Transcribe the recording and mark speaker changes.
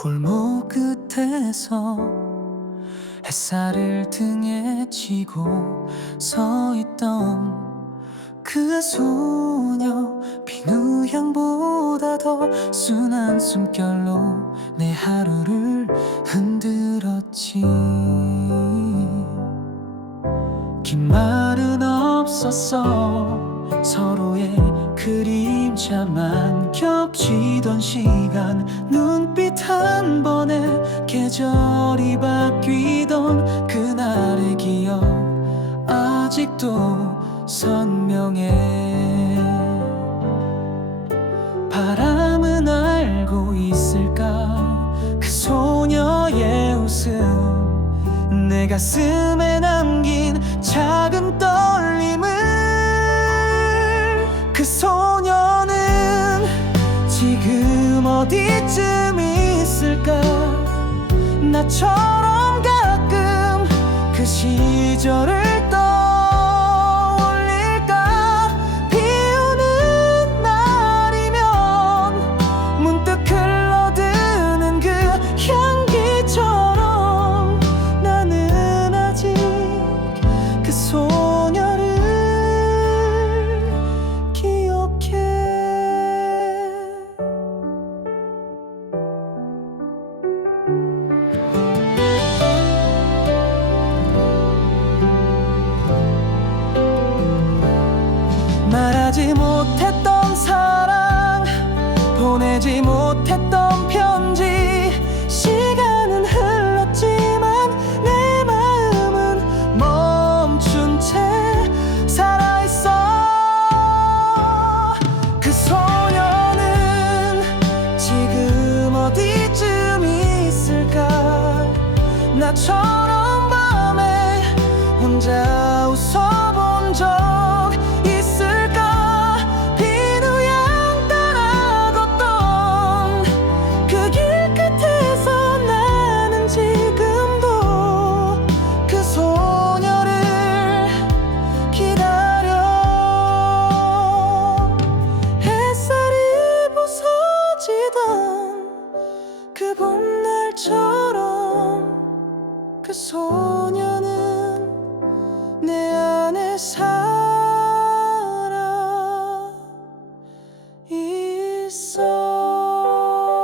Speaker 1: 골목 끝에서 햇살을 등에 지고 서 있던 그 소녀 비누 향보다 더 순한 숨결로 내 하루를 흔들었지. 긴 말은 없었어 서로의 그림자만 겹치던 시간. 눈빛 한 번에 계절이 바뀌던 그날의 기억 아직도 선명해. 바람은 알고 있을까? 그 소녀의 웃음 내 가슴에 남긴 작은 떨 지금 어디쯤 있을까? 나처럼 가끔 그 시절을 떠올릴까? 비 오는 날이면 문득 흘러드는 그 향기처럼 나는 아직 그 소녀 하지 못했던 사랑 보내지 못했던 편지. 시간은 흘렀지만 내 마음은 멈춘 채 살아있어. 그 소녀는 지금 어디쯤 있을까? 나처럼 살던 그 봄날처럼 그 소녀는 내 안에 살아 있어.